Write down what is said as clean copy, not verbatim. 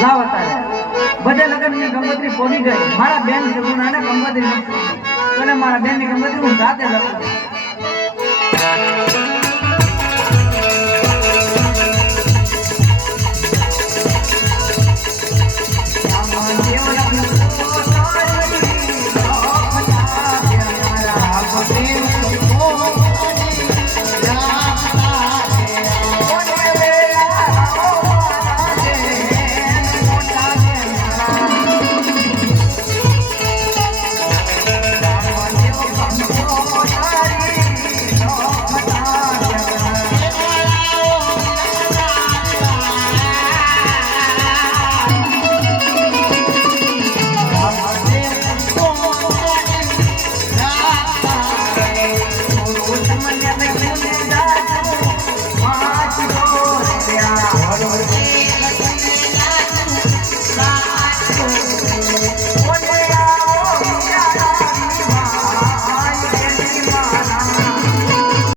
લાવ તારે બધે લગનની ગંગોત્રી પોગી ગઈ મારા બેન સગુણાને ગંગોત્રી તને મારા બેનની ગંગોત્રી હું જાતે લખું